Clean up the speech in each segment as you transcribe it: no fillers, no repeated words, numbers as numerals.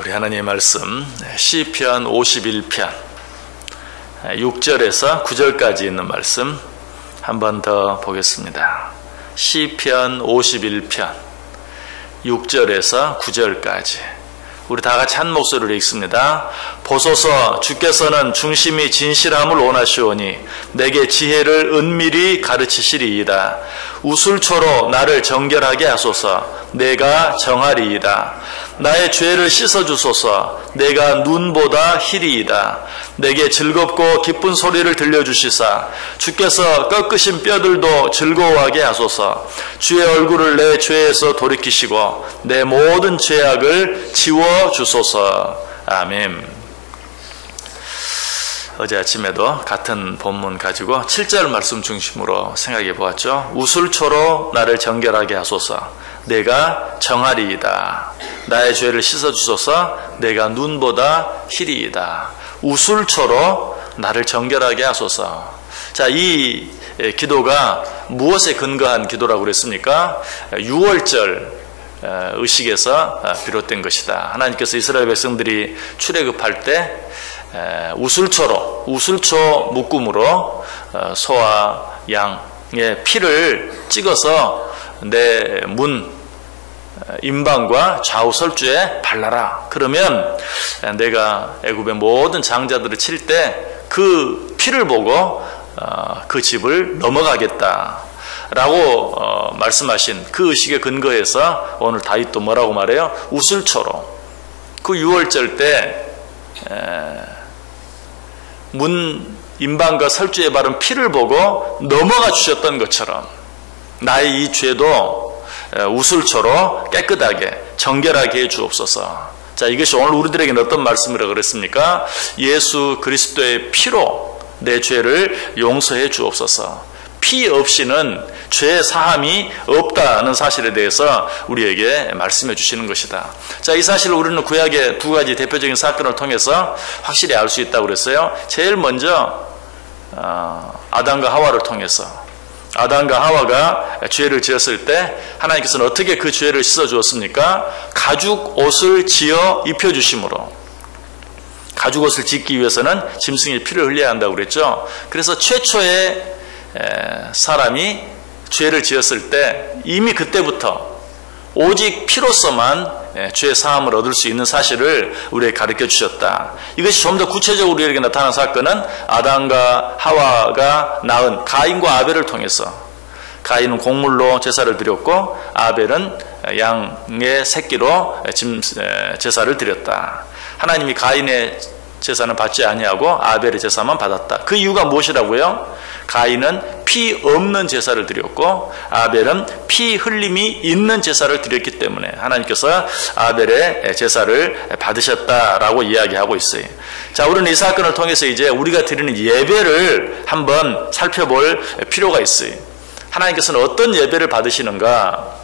우리 하나님의 말씀 시편 51편 6절에서 9절까지 있는 말씀 한 번 더 보겠습니다. 시편 51편 6절에서 9절까지 우리 다 같이 한 목소리로 읽습니다. 보소서, 주께서는 중심이 진실함을 원하시오니 내게 지혜를 은밀히 가르치시리이다. 우술초로 나를 정결하게 하소서. 내가 정하리이다. 나의 죄를 씻어주소서. 내가 눈보다 희리이다. 내게 즐겁고 기쁜 소리를 들려주시사 주께서 꺾으신 뼈들도 즐거워하게 하소서. 주의 얼굴을 내 죄에서 돌이키시고 내 모든 죄악을 지워주소서. 아멘. 어제 아침에도 같은 본문 가지고 7절 말씀 중심으로 생각해 보았죠. 우술초로 나를 정결하게 하소서. 내가 정하리이다. 나의 죄를 씻어주소서. 내가 눈보다 희리이다. 우술초로 나를 정결하게 하소서. 자, 이 기도가 무엇에 근거한 기도라고 그랬습니까? 6월절 의식에서 비롯된 것이다. 하나님께서 이스라엘 백성들이 출애굽할 때 우술초 묶음으로 소와 양의 피를 찍어서 내 문 임방과 좌우 설주에 발라라. 그러면 내가 애굽의 모든 장자들을 칠 때 그 피를 보고 그 집을 넘어가겠다 라고 말씀하신 그 의식에 근거해서 오늘 다윗도 뭐라고 말해요? 우술초로 그 6월절 때 문 임방과 설주에 바른 피를 보고 넘어가 주셨던 것처럼 나의 이 죄도 우술초로 깨끗하게 정결하게 해 주옵소서. 자, 이것이 오늘 우리들에게는 어떤 말씀이라고 그랬습니까? 예수 그리스도의 피로 내 죄를 용서해 주옵소서. 피 없이는 죄 사함이 없다는 사실에 대해서 우리에게 말씀해 주시는 것이다. 자, 이 사실을 우리는 구약의 두 가지 대표적인 사건을 통해서 확실히 알 수 있다고 그랬어요. 제일 먼저 아담과 하와를 통해서 아담과 하와가 죄를 지었을 때 하나님께서는 어떻게 그 죄를 씻어 주었습니까? 가죽 옷을 지어 입혀 주심으로. 가죽 옷을 짓기 위해서는 짐승의 피를 흘려야 한다고 그랬죠. 그래서 최초의 사람이 죄를 지었을 때 이미 그때부터 오직 피로서만 죄 사함을 얻을 수 있는 사실을 우리에게 가르쳐 주셨다. 이것이 좀 더 구체적으로 우리에게 나타난 사건은 아담과 하와가 낳은 가인과 아벨을 통해서 가인은 곡물로 제사를 드렸고 아벨은 양의 새끼로 제사를 드렸다. 하나님이 가인의 제사는 받지 아니하고 아벨의 제사만 받았다. 그 이유가 무엇이라고요? 가인은 피 없는 제사를 드렸고 아벨은 피 흘림이 있는 제사를 드렸기 때문에 하나님께서 아벨의 제사를 받으셨다라고 이야기하고 있어요. 자, 우리는 이 사건을 통해서 이제 우리가 드리는 예배를 한번 살펴볼 필요가 있어요. 하나님께서는 어떤 예배를 받으시는가?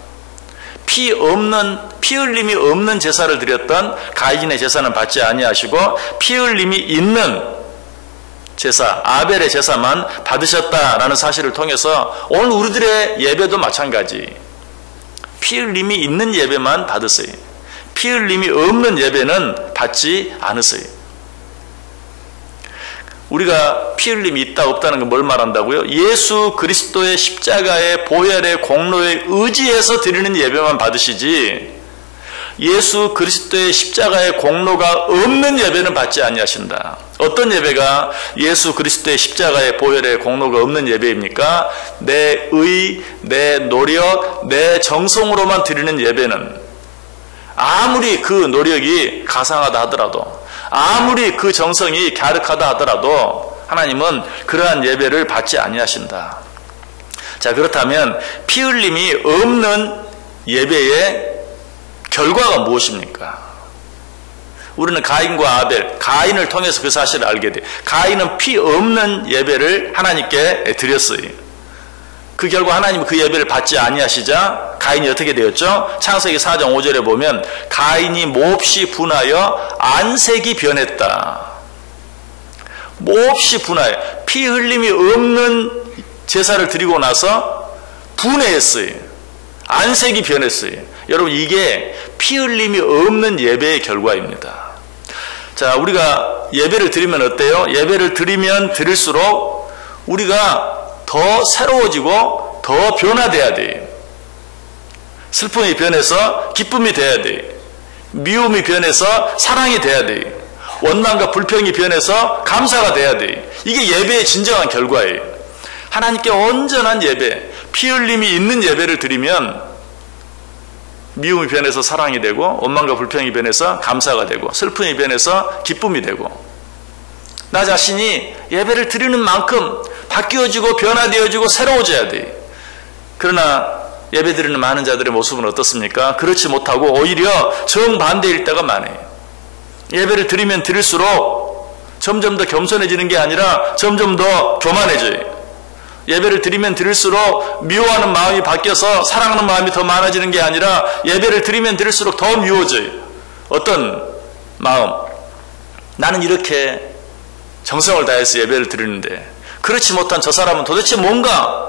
피 흘림이 없는 제사를 드렸던 가인의 제사는 받지 아니하시고 피 흘림이 있는 제사, 아벨의 제사만 받으셨다라는 사실을 통해서 오늘 우리들의 예배도 마찬가지. 피 흘림이 있는 예배만 받으세요. 피 흘림이 없는 예배는 받지 않으세요. 우리가 피 흘림이 있다 없다는 건 뭘 말한다고요? 예수 그리스도의 십자가의 보혈의 공로에 의지해서 드리는 예배만 받으시지 예수 그리스도의 십자가의 공로가 없는 예배는 받지 아니하신다. 어떤 예배가 예수 그리스도의 십자가의 보혈의 공로가 없는 예배입니까? 내 의, 내 노력, 내 정성으로만 드리는 예배는 아무리 그 노력이 가상하다 하더라도 아무리 그 정성이 갸륵하다 하더라도 하나님은 그러한 예배를 받지 아니하신다. 자, 그렇다면 피 흘림이 없는 예배의 결과가 무엇입니까? 우리는 가인과 아벨, 가인을 통해서 그 사실을 알게 돼요. 가인은 피 없는 예배를 하나님께 드렸어요. 그 결과 하나님은 그 예배를 받지 아니하시자 가인이 어떻게 되었죠? 창세기 4장 5절에 보면 가인이 몹시 분하여 안색이 변했다. 몹시 분하여 피 흘림이 없는 제사를 드리고 나서 분해했어요. 안색이 변했어요. 여러분, 이게 피 흘림이 없는 예배의 결과입니다. 자, 우리가 예배를 드리면 어때요? 예배를 드리면 드릴수록 우리가 더 새로워지고 더 변화돼야 돼요. 슬픔이 변해서 기쁨이 돼야 돼요. 미움이 변해서 사랑이 돼야 돼요. 원망과 불평이 변해서 감사가 돼야 돼요. 이게 예배의 진정한 결과예요. 하나님께 온전한 예배, 피 흘림이 있는 예배를 드리면 미움이 변해서 사랑이 되고, 원망과 불평이 변해서 감사가 되고, 슬픔이 변해서 기쁨이 되고, 나 자신이 예배를 드리는 만큼 바뀌어지고 변화되어지고 새로워져야 돼요. 그러나 예배 드리는 많은 자들의 모습은 어떻습니까? 그렇지 못하고 오히려 정반대일 때가 많아요. 예배를 드리면 드릴수록 점점 더 겸손해지는 게 아니라 점점 더 교만해져요. 예배를 드리면 드릴수록 미워하는 마음이 바뀌어서 사랑하는 마음이 더 많아지는 게 아니라 예배를 드리면 드릴수록 더 미워져요. 어떤 마음? 나는 이렇게 정성을 다해서 예배를 드리는데 그렇지 못한 저 사람은 도대체 뭔가?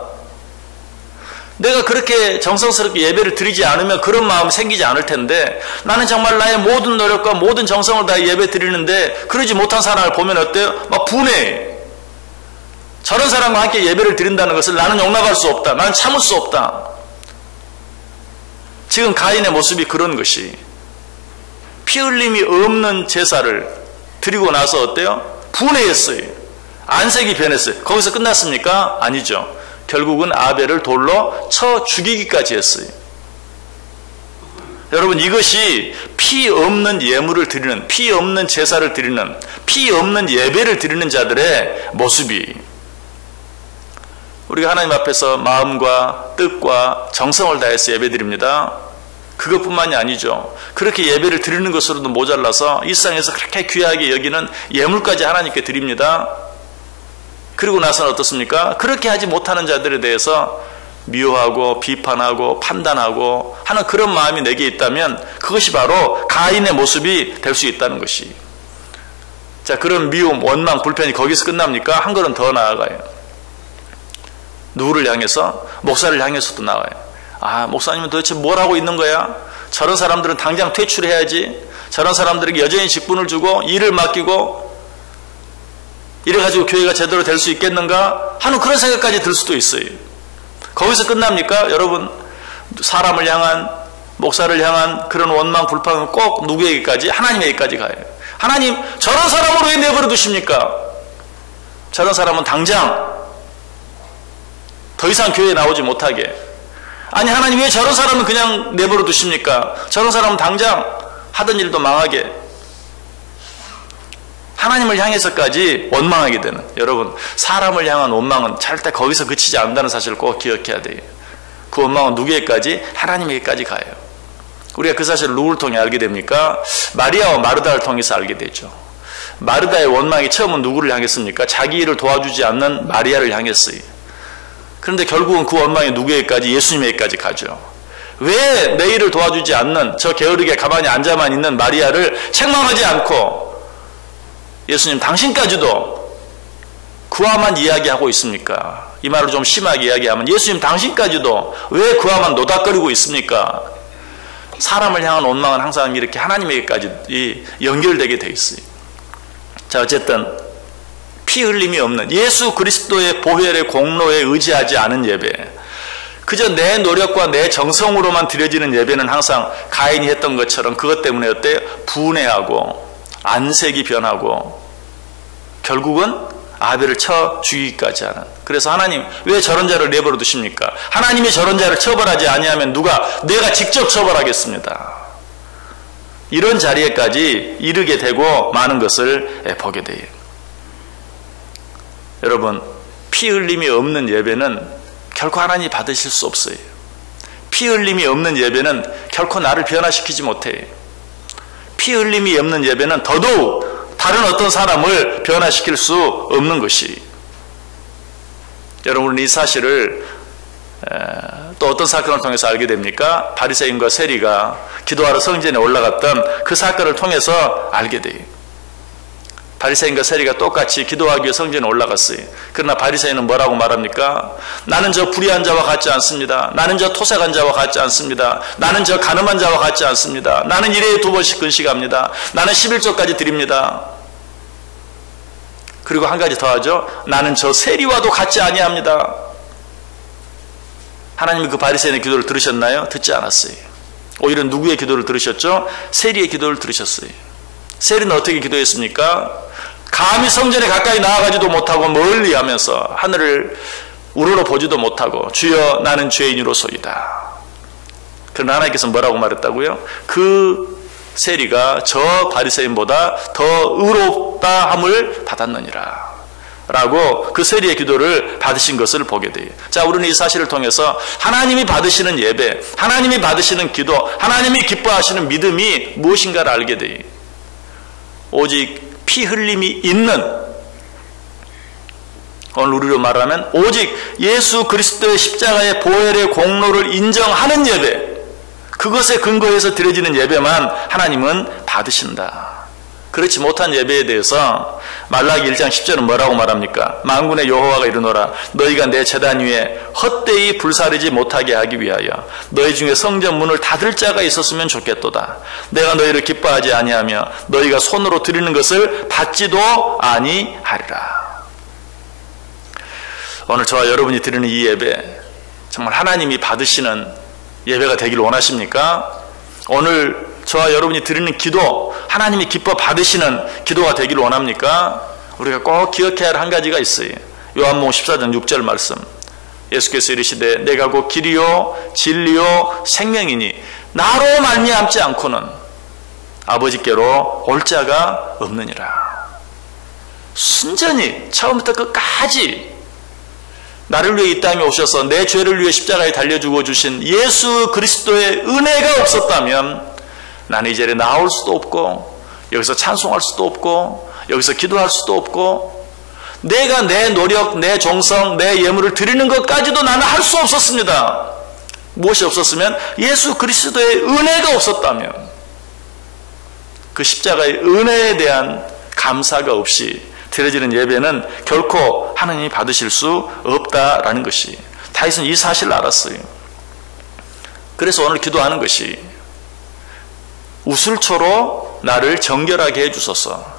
내가 그렇게 정성스럽게 예배를 드리지 않으면 그런 마음이 생기지 않을 텐데 나는 정말 나의 모든 노력과 모든 정성을 다해 예배 드리는데 그러지 못한 사람을 보면 어때요? 막 분해해. 저런 사람과 함께 예배를 드린다는 것을 나는 용납할 수 없다. 나는 참을 수 없다. 지금 가인의 모습이 그런 것이 피 흘림이 없는 제사를 드리고 나서 어때요? 분해했어요. 안색이 변했어요. 거기서 끝났습니까? 아니죠. 결국은 아벨을 돌로 쳐 죽이기까지 했어요. 여러분, 이것이 피 없는 예물을 드리는, 피 없는 제사를 드리는, 피 없는 예배를 드리는 자들의 모습이 우리가 하나님 앞에서 마음과 뜻과 정성을 다해서 예배드립니다. 그것뿐만이 아니죠. 그렇게 예배를 드리는 것으로도 모자라서 일상에서 그렇게 귀하게 여기는 예물까지 하나님께 드립니다. 그리고 나서는 어떻습니까? 그렇게 하지 못하는 자들에 대해서 미워하고 비판하고 판단하고 하는 그런 마음이 내게 있다면 그것이 바로 가인의 모습이 될 수 있다는 것이. 자, 그런 미움, 원망, 불편이 거기서 끝납니까? 한 걸음 더 나아가요. 누구를 향해서? 목사를 향해서도 나와요. 아, 목사님은 도대체 뭘 하고 있는 거야? 저런 사람들은 당장 퇴출해야지. 저런 사람들에게 여전히 직분을 주고 일을 맡기고 이래가지고 교회가 제대로 될 수 있겠는가 하는 그런 생각까지 들 수도 있어요. 거기서 끝납니까? 여러분, 사람을 향한, 목사를 향한 그런 원망, 불평은 꼭 누구에게까지? 하나님에게까지 가요. 하나님, 저런 사람으로 왜 내버려 두십니까? 저런 사람은 당장 더 이상 교회에 나오지 못하게. 아니, 하나님 왜 저런 사람은 그냥 내버려 두십니까? 저런 사람은 당장 하던 일도 망하게. 하나님을 향해서까지 원망하게 되는. 여러분, 사람을 향한 원망은 절대 거기서 그치지 않는다는 사실을 꼭 기억해야 돼요. 그 원망은 누구에게까지? 하나님에게까지 가요. 우리가 그 사실을 누구를 통해 알게 됩니까? 마리아와 마르다를 통해서 알게 되죠. 마르다의 원망이 처음은 누구를 향했습니까? 자기 일을 도와주지 않는 마리아를 향했어요. 그런데 결국은 그 원망이 누구에게까지? 예수님에게까지 가죠. 왜 내 일을 도와주지 않는 저 게으르게 가만히 앉아만 있는 마리아를 책망하지 않고 예수님 당신까지도 그와만 이야기하고 있습니까? 이 말을 좀 심하게 이야기하면 예수님 당신까지도 왜 그와만 노닥거리고 있습니까? 사람을 향한 원망은 항상 이렇게 하나님에게까지 연결되게 돼 있어요. 자, 어쨌든 피 흘림이 없는 예수 그리스도의 보혈의 공로에 의지하지 않은 예배, 그저 내 노력과 내 정성으로만 드려지는 예배는 항상 가인이 했던 것처럼 그것 때문에 어때요? 분해하고 안색이 변하고 결국은 아벨을 쳐 죽이기까지 하는. 그래서 하나님 왜 저런 자를 내버려 두십니까? 하나님이 저런 자를 처벌하지 아니하면 내가 직접 처벌하겠습니다. 이런 자리에까지 이르게 되고 많은 것을 보게 돼요. 여러분, 피 흘림이 없는 예배는 결코 하나님이 받으실 수 없어요. 피 흘림이 없는 예배는 결코 나를 변화시키지 못해요. 피 흘림이 없는 예배는 더더욱 다른 어떤 사람을 변화시킬 수 없는 것이. 여러분은 이 사실을 또 어떤 사건을 통해서 알게 됩니까? 바리새인과 세리가 기도하러 성전에 올라갔던 그 사건을 통해서 알게 돼요. 바리새인과 세리가 똑같이 기도하기 위해 성전에 올라갔어요. 그러나 바리새인은 뭐라고 말합니까? 나는 저 불의한 자와 같지 않습니다. 나는 저 토색한 자와 같지 않습니다. 나는 저 간음한 자와 같지 않습니다. 나는 일회에 2번씩 금식합니다. 나는 11조까지 드립니다. 그리고 한 가지 더 하죠. 나는 저 세리와도 같지 아니합니다. 하나님이 그 바리새인의 기도를 들으셨나요? 듣지 않았어요. 오히려 누구의 기도를 들으셨죠? 세리의 기도를 들으셨어요. 세리는 어떻게 기도했습니까? 감히 성전에 가까이 나아가지도 못하고 멀리 하면서 하늘을 우러러 보지도 못하고 주여 나는 죄인으로소이다. 그러나 하나님께서 뭐라고 말했다고요? 그 세리가 저 바리새인보다 더 의롭다 함을 받았느니라 라고 그 세리의 기도를 받으신 것을 보게 돼요. 자, 우리는 이 사실을 통해서 하나님이 받으시는 예배, 하나님이 받으시는 기도, 하나님이 기뻐하시는 믿음이 무엇인가를 알게 돼요. 오직 피 흘림이 있는, 오늘 우리로 말하면 오직 예수 그리스도의 십자가의 보혈의 공로를 인정하는 예배, 그것에 근거해서 드려지는 예배만 하나님은 받으신다. 그렇지 못한 예배에 대해서 말라기 1장 10절은 뭐라고 말합니까? 만군의 여호와가 이르노라 너희가 내 제단 위에 헛되이 불사르지 못하게 하기 위하여 너희 중에 성전 문을 닫을 자가 있었으면 좋겠도다. 내가 너희를 기뻐하지 아니하며 너희가 손으로 드리는 것을 받지도 아니하리라. 오늘 저와 여러분이 드리는 이 예배 정말 하나님이 받으시는 예배가 되길 원하십니까? 오늘 저와 여러분이 드리는 기도 하나님이 기뻐 받으시는 기도가 되기를 원합니까? 우리가 꼭 기억해야 할 한 가지가 있어요. 요한복음 14장 6절 말씀, 예수께서 이르시되 내가 곧 길이요 진리요 생명이니 나로 말미암지 않고는 아버지께로 올 자가 없느니라. 순전히 처음부터 끝까지 나를 위해 이 땅에 오셔서 내 죄를 위해 십자가에 달려 죽어주신 예수 그리스도의 은혜가 없었다면 나는 이 자리에 나올 수도 없고 여기서 찬송할 수도 없고 여기서 기도할 수도 없고 내가 내 노력, 내 정성, 내 예물을 드리는 것까지도 나는 할 수 없었습니다. 무엇이 없었으면 예수 그리스도의 은혜가 없었다면 그 십자가의 은혜에 대한 감사가 없이 드려지는 예배는 결코 하나님이 받으실 수 없다라는 것이, 다윗은 이 사실을 알았어요. 그래서 오늘 기도하는 것이 우슬초로 나를 정결하게 해주소서.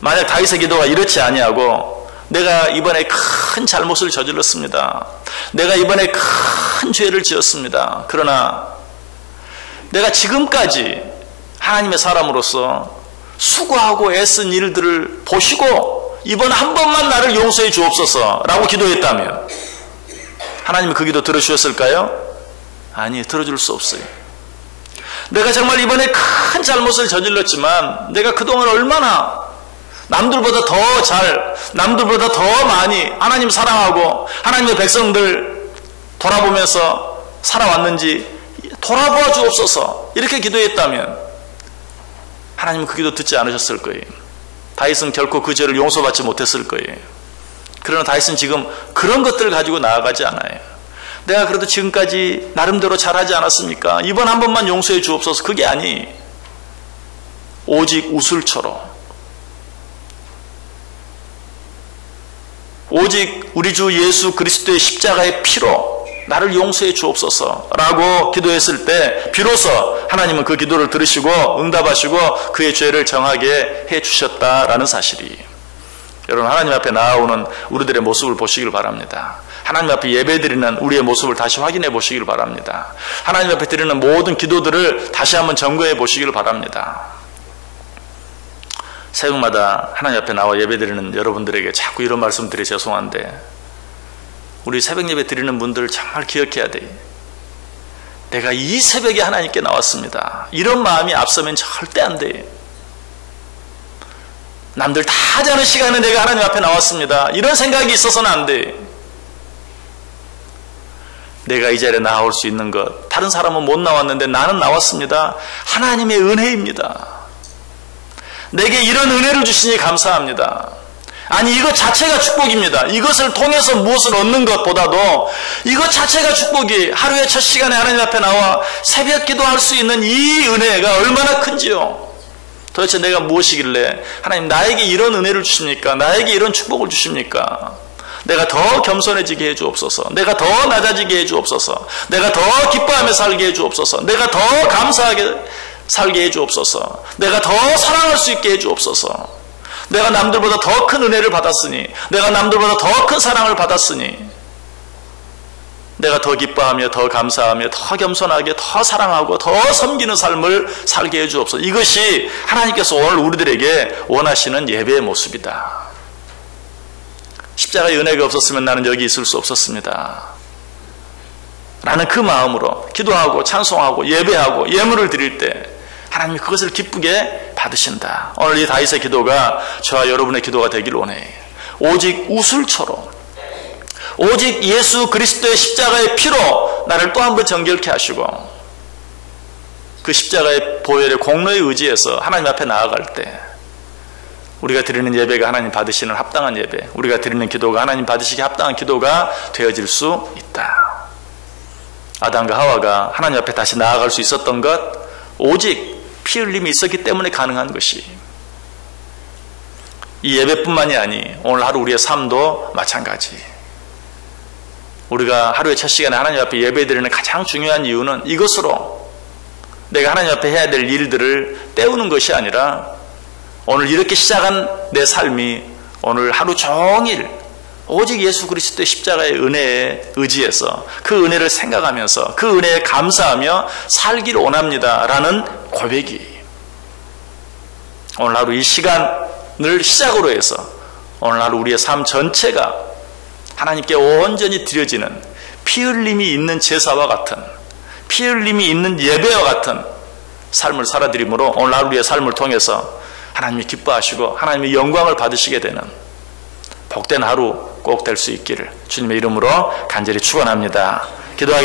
만약 다윗의 기도가 이렇지 아니하고 내가 이번에 큰 잘못을 저질렀습니다. 내가 이번에 큰 죄를 지었습니다. 그러나 내가 지금까지 하나님의 사람으로서 수고하고 애쓴 일들을 보시고 이번 한 번만 나를 용서해 주옵소서 라고 기도했다면 하나님은 그 기도 들어주셨을까요? 아니, 들어줄 수 없어요. 내가 정말 이번에 큰 잘못을 저질렀지만 내가 그동안 얼마나 남들보다 더 잘, 남들보다 더 많이 하나님 사랑하고 하나님의 백성들 돌아보면서 살아왔는지 돌아보아 주옵소서 이렇게 기도했다면 하나님은 그 기도 듣지 않으셨을 거예요. 다윗은 결코 그 죄를 용서받지 못했을 거예요. 그러나 다윗은 지금 그런 것들을 가지고 나아가지 않아요. 내가 그래도 지금까지 나름대로 잘하지 않았습니까? 이번 한 번만 용서해 주옵소서. 그게 아니, 오직 우슬초로, 오직 우리 주 예수 그리스도의 십자가의 피로 나를 용서해 주옵소서 라고 기도했을 때 비로소 하나님은 그 기도를 들으시고 응답하시고 그의 죄를 정하게 해 주셨다라는 사실이, 여러분 하나님 앞에 나아오는 우리들의 모습을 보시길 바랍니다. 하나님 앞에 예배드리는 우리의 모습을 다시 확인해 보시길 바랍니다. 하나님 앞에 드리는 모든 기도들을 다시 한번 점검해 보시길 바랍니다. 새벽마다 하나님 앞에 나와 예배드리는 여러분들에게 자꾸 이런 말씀드려 죄송한데, 우리 새벽 예배 드리는 분들 정말 기억해야 돼. 내가 이 새벽에 하나님께 나왔습니다. 이런 마음이 앞서면 절대 안 돼. 남들 다 자는 시간에 내가 하나님 앞에 나왔습니다. 이런 생각이 있어서는 안 돼. 내가 이 자리에 나올 수 있는 것, 다른 사람은 못 나왔는데 나는 나왔습니다. 하나님의 은혜입니다. 내게 이런 은혜를 주시니 감사합니다. 아니, 이것 자체가 축복입니다. 이것을 통해서 무엇을 얻는 것보다도 이것 자체가 축복이, 하루의 첫 시간에 하나님 앞에 나와 새벽 기도할 수 있는 이 은혜가 얼마나 큰지요. 도대체 내가 무엇이길래 하나님 나에게 이런 은혜를 주십니까? 나에게 이런 축복을 주십니까? 내가 더 겸손해지게 해주옵소서. 내가 더 낮아지게 해주옵소서. 내가 더 기뻐하며 살게 해주옵소서. 내가 더 감사하게 살게 해주옵소서. 내가 더 사랑할 수 있게 해주옵소서. 내가 남들보다 더 큰 은혜를 받았으니, 내가 남들보다 더 큰 사랑을 받았으니, 내가 더 기뻐하며 더 감사하며 더 겸손하게 더 사랑하고 더 섬기는 삶을 살게 해주옵소서. 이것이 하나님께서 오늘 우리들에게 원하시는 예배의 모습이다. 십자가의 은혜가 없었으면 나는 여기 있을 수 없었습니다. 라는 그 마음으로 기도하고 찬송하고 예배하고 예물을 드릴 때 하나님이 그것을 기쁘게 받으신다. 오늘 이 다윗의 기도가 저와 여러분의 기도가 되기를 원해요. 오직 우슬초로, 오직 예수 그리스도의 십자가의 피로 나를 또 한 번 정결케 하시고, 그 십자가의 보혈의 공로에 의지해서 하나님 앞에 나아갈 때 우리가 드리는 예배가 하나님 받으시는 합당한 예배, 우리가 드리는 기도가 하나님 받으시기 합당한 기도가 되어질 수 있다. 아담과 하와가 하나님 앞에 다시 나아갈 수 있었던 것, 오직 피 흘림이 있었기 때문에 가능한 것이, 이 예배뿐만이 아니 오늘 하루 우리의 삶도 마찬가지. 우리가 하루의 첫 시간에 하나님 앞에 예배드리는 가장 중요한 이유는 이것으로 내가 하나님 앞에 해야 될 일들을 때우는 것이 아니라, 오늘 이렇게 시작한 내 삶이 오늘 하루 종일 오직 예수 그리스도의 십자가의 은혜에 의지해서 그 은혜를 생각하면서 그 은혜에 감사하며 살기를 원합니다 라는 고백이, 오늘 하루 이 시간을 시작으로 해서 오늘 하루 우리의 삶 전체가 하나님께 온전히 드려지는 피 흘림이 있는 제사와 같은, 피 흘림이 있는 예배와 같은 삶을 살아드림으로 오늘 하루 우리의 삶을 통해서 하나님이 기뻐하시고 하나님의 영광을 받으시게 되는 복된 하루 꼭 될 수 있기를 주님의 이름으로 간절히 축원합니다. 기도하겠습니다.